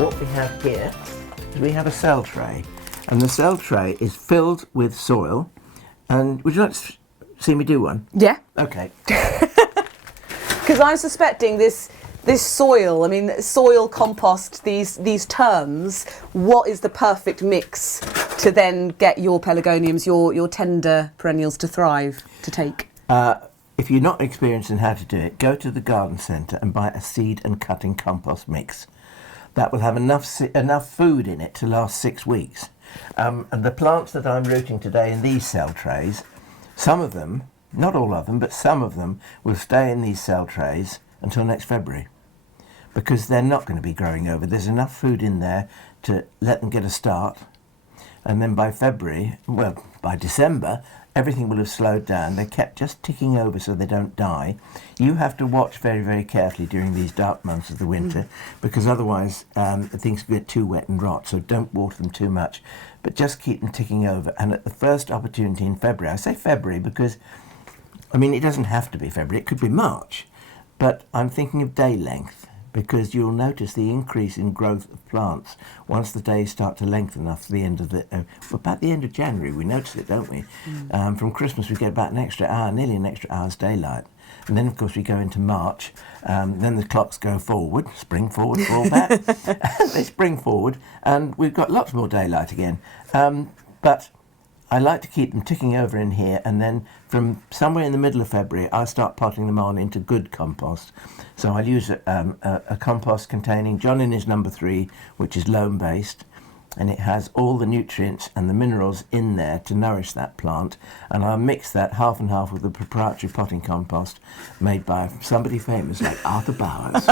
what we have here is we have a cell tray, and the cell tray is filled with soil. And would you like to see me do one? Yeah. Okay. Because I'm suspecting this soil, I mean, soil, compost, these terms, what is the perfect mix to then get your pelargoniums, your tender perennials to thrive, to take? If you're not experienced in how to do it, go to the garden centre and buy a seed and cutting compost mix. That will have enough food in it to last 6 weeks. And the plants that I'm rooting today in these cell trays, some of them, not all of them, but some of them will stay in these cell trays until next February, because they're not going to be growing over. There's enough food in there to let them get a start. And then by February, well, by December, everything will have slowed down. They're kept just ticking over so they don't die. You have to watch very, very carefully during these dark months of the winter, because otherwise things get too wet and rot, so don't water them too much. But just keep them ticking over. And at the first opportunity in February, I say February because, I mean, it doesn't have to be February, it could be March. But I'm thinking of day length, because you'll notice the increase in growth of plants once the days start to lengthen after the end of about the end of January. We notice it, don't we? From Christmas we get about an extra hour, nearly an extra hour's daylight. And then, of course, we go into March, then the clocks go forward, spring forward, fall back. They spring forward, and we've got lots more daylight again. But I like to keep them ticking over in here, and then from somewhere in the middle of February, I'll start potting them on into good compost. So I'll use a compost containing John Innes number 3, which is loam-based, and it has all the nutrients and the minerals in there to nourish that plant. And I'll mix that half and half with the proprietary potting compost made by somebody famous like Arthur Bowers.